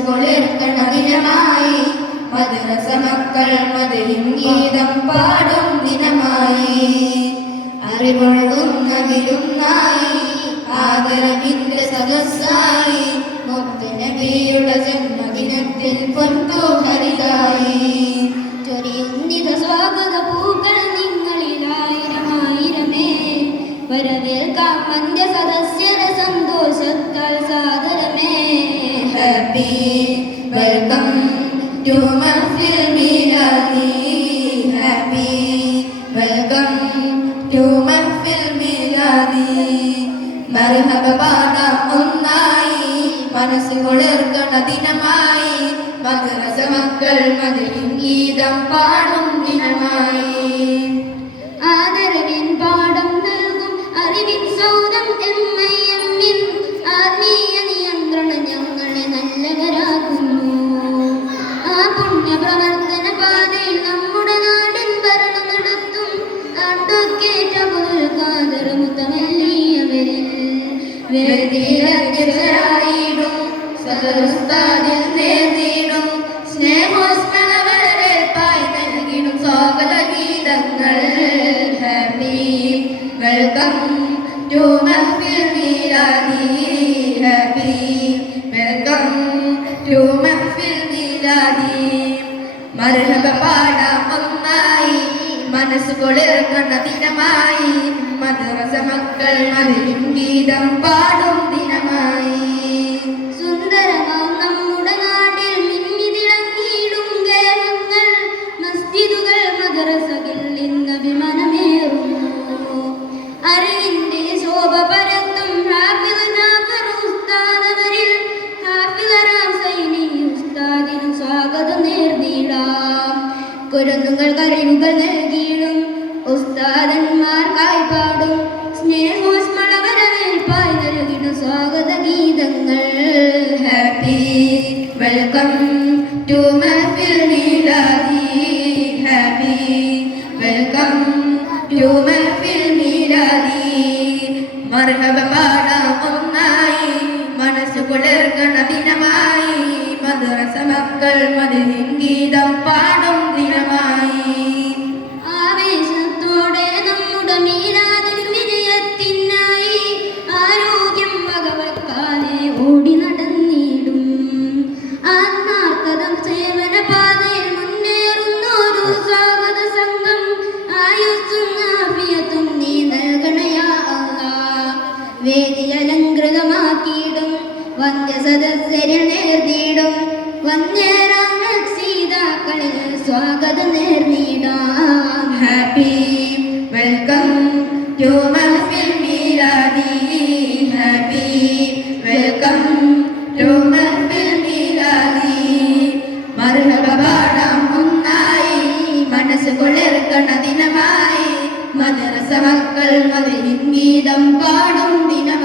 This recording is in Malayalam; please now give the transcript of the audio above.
മനസ്സുകൊളിർക്കണ ദിനമായി മദ്രസ മക്കൾ മദരിൻ ഗീതം പാടും ദിനമായി അറിവൊഴുകുന്ന വിരുന്നായി ആദരവിന്റെ സദസ്സായി മുത്തുനബിയുടെ ജന്മദിനത്തിൽ പൊൻതൂഹരിതായി ചൊരിയുന്നിത സ്വാഗത പൂക്കൾ നിങ്ങളിലായിരമായിരമേ വരവേൽക്കാം മന്ത്യ സദസ്യരെ സന്തോഷത്താൽ സാദരമേ ഹാപ്പി വെൽക്കം ടു മഹ്ഫിൽ മീലാദി ഹാപ്പി വെൽക്കം ടു മഹ്ഫിൽ മീലാദി മർഹബ പാടാം ഒന്നായി മനസ്സുകൊളിർക്കണ ദിനമായി മദ്രസ മക്കൾ മദരിൻ ഗീതം പാടും ദിനമായി ആദരവിൻ പാഠം നൽകും അറിവിൻ സൗദം എമ്മയമ്മിൻ ആത്മീയ നിയന്ത്രണം ഞങ്ങളെ നല്ലവരാക്കുന്നു ആ പുണ്യ പ്രവർത്തന പാതയിൽ നമ്മുടെ നാടിൻ ഭരണം നടത്തും അഡ്വക്കേറ്റ് അബുൽ ഖാദർ മുത്തവല്ലിയവരിൽ വേദിയിലധ്യക്ഷരായിടും സദറുസ്താദിൽ നേർന്നിടും സ്നേഹോസ്മരണവരവേൽപ്പായി നൽകിടും സ്വാഗത ഗീതങ്ങൾ ഹാപ്പി വെൽക്കം ടു മഹ്ഫിൽ മീലാദി ഹാപ്പി വെൽക്കം ടു മഹ്ഫിൽ മീലാദി മർഹബ പാടാം ഒന്നായി മനസ്സുകൊളിർക്കണ ദിനമായി മദ്രസ മക്കൾ മദരിൻ ഗീതം പാടും ദിനമായി സുന്ദരമാം നമ്മുടെ നാട്ടിൽ മിന്നിതിളങ്ങിയിടും കേരളങ്ങൾ മസ്ജിദുകൾ മദ്രസകൾ ഇന്ന് അഭിമാനമേറുന്നു അറിവിന്റെ ശോഭ പരത്തും ഹാഫിദ് ജാഫർ ഉസ്താദവരിൽ ഹാഫിദ് റാസൈനി ഉസ്താദിന് സ്വാഗതം നേർന്നിടാം കുരുന്നുകൾ കഴിവുകൾ നൽകിയിടും ഉസ്താദന്മാർക്കായി പാടും സ്നേഹോസ്മള വരവേൽപ്പായി നൽകിടും സ്വാഗത ഗീതങ്ങൾ ഹാപ്പി വെൽക്കം ടു മഹ്ഫിൽ മീലാദി ഹാപ്പി വെൽക്കം ടു മഹ്ഫിൽ മീലാദി മർഹബ പാടാം ഒന്നായി മനസ്സുകൊളിർക്കണ ദിനമായി മദ്രസ മക്കൾ മദരിൻ ഗീതം പാടും ദിനമായി ആവേശത്തോടെ നമ്മുടെ മീലാദിൻ വിജയത്തിനായി ആരോഗ്യം വകവെക്കാതെ ഓടി നടന്നിടും ആത്മാർത്ഥതം സേവന പാതയിൽ മുന്നേറുന്നൊരു സ്വാഗത സംഘം ആയുസ്സും ആഫിയത്തും നീ നൽകണയാ അല്ലാഹ് വേദി അലങ്കൃതമാക്കിയിടും വന്ധ്യ സദസ്യരിൽ നേർന്നിടും വന്ധ്യരാം രക്ഷിതാക്കളിൽ സ്വാഗതം നേർന്നിടാം ഹാപ്പി വെൽക്കം ടു മഹ്ഫിൽ മീലാദി ഹാപ്പി വെൽക്കം ടു മഹ്ഫിൽ മീലാദി മർഹബ പാടാം ഒന്നായി മനസ്സുകൊളിർക്കണ ദിനമായി മദ്രസ മക്കൾ മദരിൻ ഗീതം പാടും ദിനം